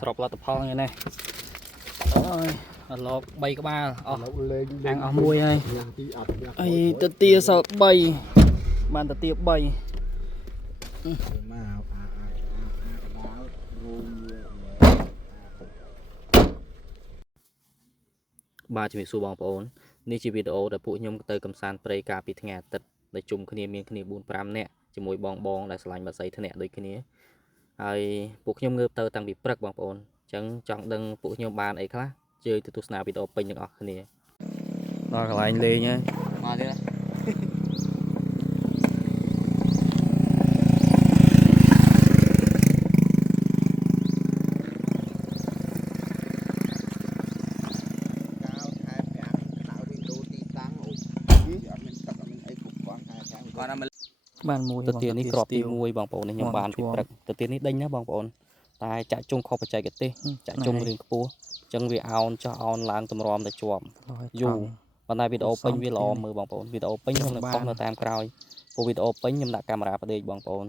สอบลาตะพองอย่างนี้ลอกใบกบ้าอ่างเอามวยไอ้ตะเตียสอบใบบ้านตะเตียใบบาจะมีสูบองปอนนี่ชีวิตโอแต่ผู้ยมเตยกำสานเปรย์กาปีทงาตัดในจุ่มคณีเมียนคณีบุญปรามเนี่ยจะมวยบองได้สลายมาใส่ทะเนะโดยคณีไอ้ผู้ยมเงือบเตยตั้งบีปรักบองปอนจังจังดังผู้ยมบานไอ้คละเจอตุสนาวิดีโอเป็นยังออกคณีรอกลายเลยเนี่ยมาเลยนะบ้านมวยตะเตียนนี่กรอบตีมวยบางปอนในยมบานปิดปรักตะเตียนนี่ดิ้งนะบางปอนตายจะจงขอบปัจจัยกันเต้จะจงเรียงปูจังวีเอาจะเอาล้างตำรอมแต่จวบอยู่วันนี้วิดีโอเป็นวิดีโอมือบางปอนวิดีโอเป็นยมในกล้องในตามกราวพอวิดีโอเป็นยมดักกล้องราประเดี๋ยวบางปอน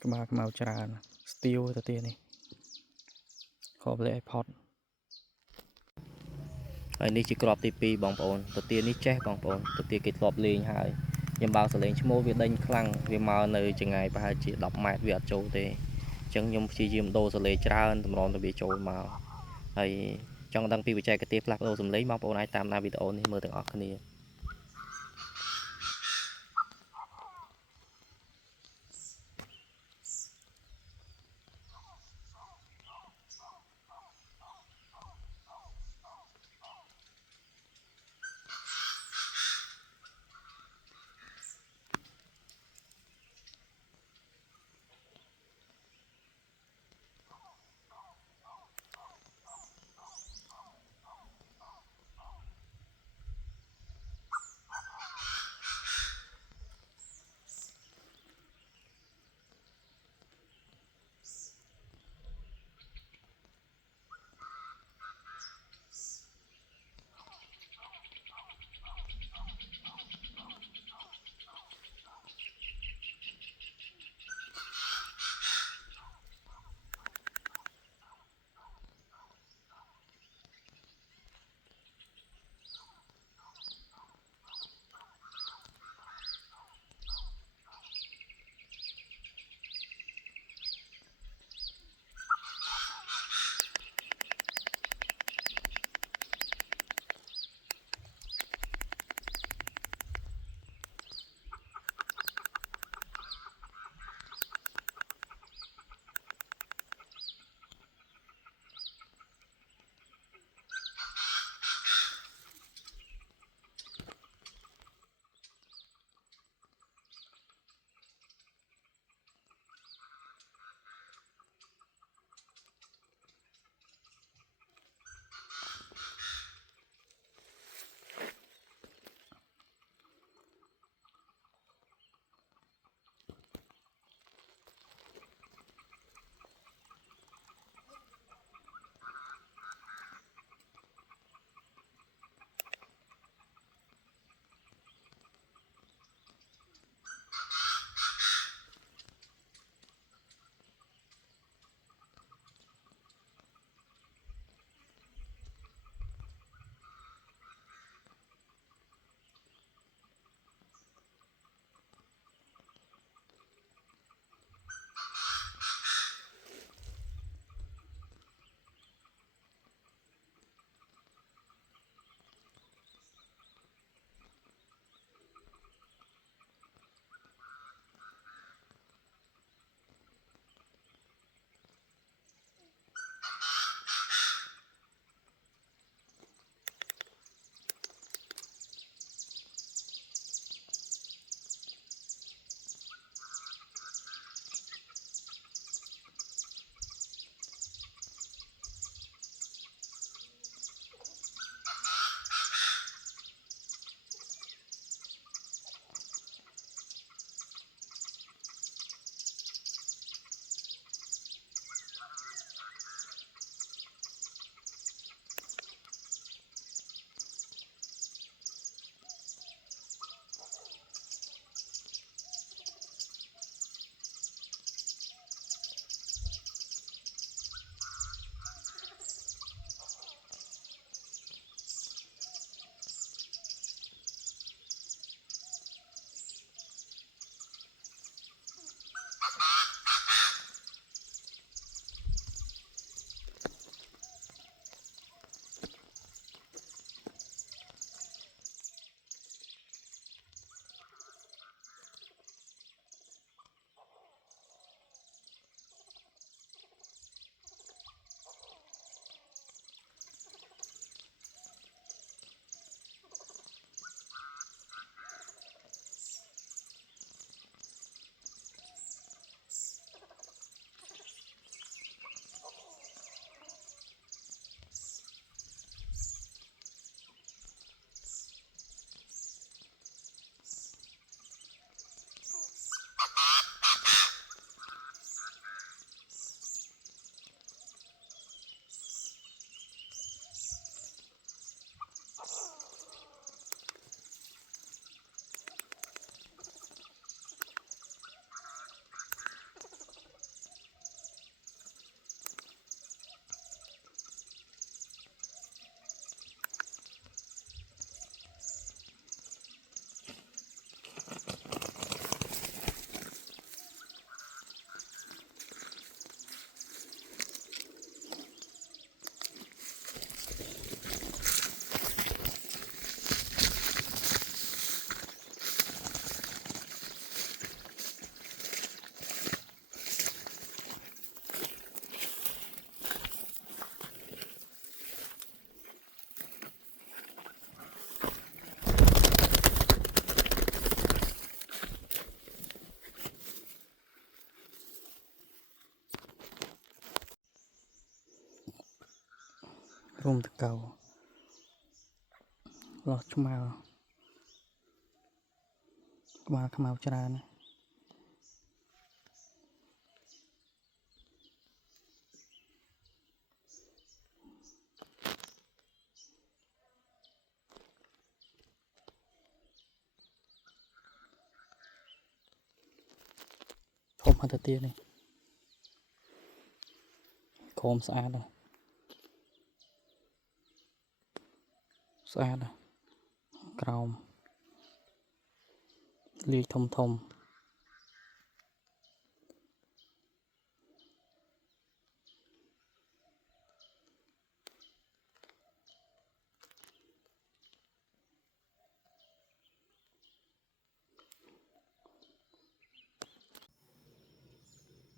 กมาเมาจานสตีลตะเตียนนี่ขอบเลยไอพอดไอ้นี่จีกรอบตีปีบองปอนตะเตียนนี่แจ๊บองปอนตะเตียนกิดรอบเลียงหายยามบางสเลงชั่วโมงวิดิ้งคลั่งวิมาในจังไงประหารจีดับไม้วิอัดโจเตจังยมชียิมโดสเลจราตำรองตะเบียโจมาไอ้จังดังปีวิจัยกระเทียบลักโดสมเลบองปอนไอ้ตามนาวิดีโอนี่มือถึงออกนี่ រួមតកៅលោះឆ្មៅក្បាលខ្មៅច្រើនធំហត់ទៅទៀតនេះខំស្អាតណាស់ស្អាតណាស់ក្រោមលាយធំធំ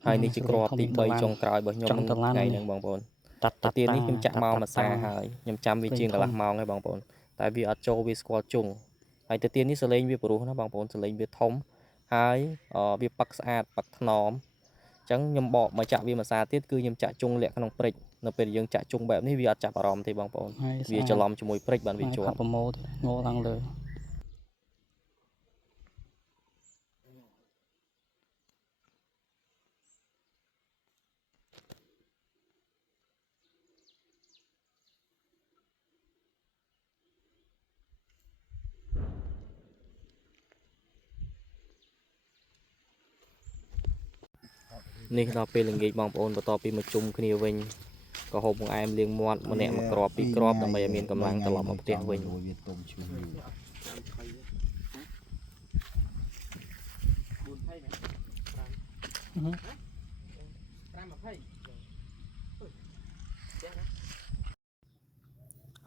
ហើយនេះជាគ្រាប់ទី3ចុងក្រោយរបស់ខ្ញុំនឹងថ្ងៃហ្នឹងបងប្អូនតាទៀននេះខ្ញុំចាក់មកមួយសាហើយខ្ញុំចាំវាជាងកន្លះម៉ោងហើយបងប្អូនតែវាអត់ចូលវាស្គាល់ជុងហើយតាទៀននេះសលេងវាព្រោះណាបងប្អូនសលេងវាធំហើយវាប៉ឹកស្អាតប៉ឹកថ្នមអញ្ចឹងខ្ញុំបកមកចាក់វាមួយសាទៀតគឺខ្ញុំចាក់ជុងលាក់ក្នុងព្រិចនៅពេលយើងចាក់ជុងបែបនេះវាអត់ចាប់អារម្មណ៍ទេបងប្អូនវាច្រឡំជាមួយព្រិចបានវាជាប់ប្រម៉ូទងោឡើងលើនេះដល់ពេលល្ងាចបងប្អូនបន្ទាប់ពីមកជុំគ្នាវិញក៏ហូបបង្អែមលាងមាត់ម្នាក់មួយគ្រាប់ពីរគ្រាប់ដើម្បីឲ្យមានកម្លាំងត្រឡប់មកផ្ទះវិញ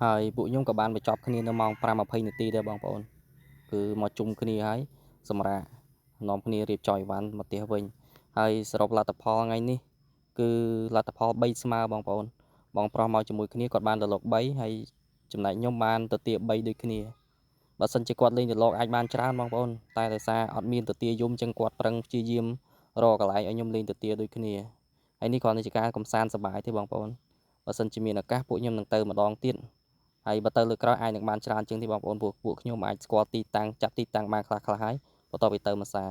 ហើយពួកខ្ញុំក៏បានបញ្ចប់គ្នានៅម៉ោង 5:20 នាទីដែរបងប្អូនគឺមកជុំគ្នាហើយសម្រាប់នាំគ្នារៀបចំអីវ៉ាន់មកផ្ទះវិញហើយសរុបលទ្ធផលថ្ងៃនេះគឺលទ្ធផល3ស្មើបងប្អូនបងប្រុសមកជាមួយគ្នាគាត់បានទៅលោក3ហើយចំណែកខ្ញុំបានទៅទា3ដូចគ្នាបើសិនជាគាត់លេងទៅលោកអាចបានច្រើនបងប្អូនតែដោយសារអត់មានទៅទាយំចឹងគាត់ប្រឹងព្យាយាមរកកន្លែងឲ្យខ្ញុំលេងទៅទាដូចគ្នាហើយនេះគ្រាន់តែជាការកំសាន្តសប្បាយទេបងប្អូនបើសិនជាមានឱកាសពួកខ្ញុំនឹងទៅម្ដងទៀតហើយបើទៅលើក្រោយអាចនឹងបានច្រើនជាងទេបងប្អូនពួកខ្ញុំអាចស្គាល់ទីតាំងចាប់ទីតាំងបានខ្លះៗហើយបន្ទាប់ពីទៅមួយសា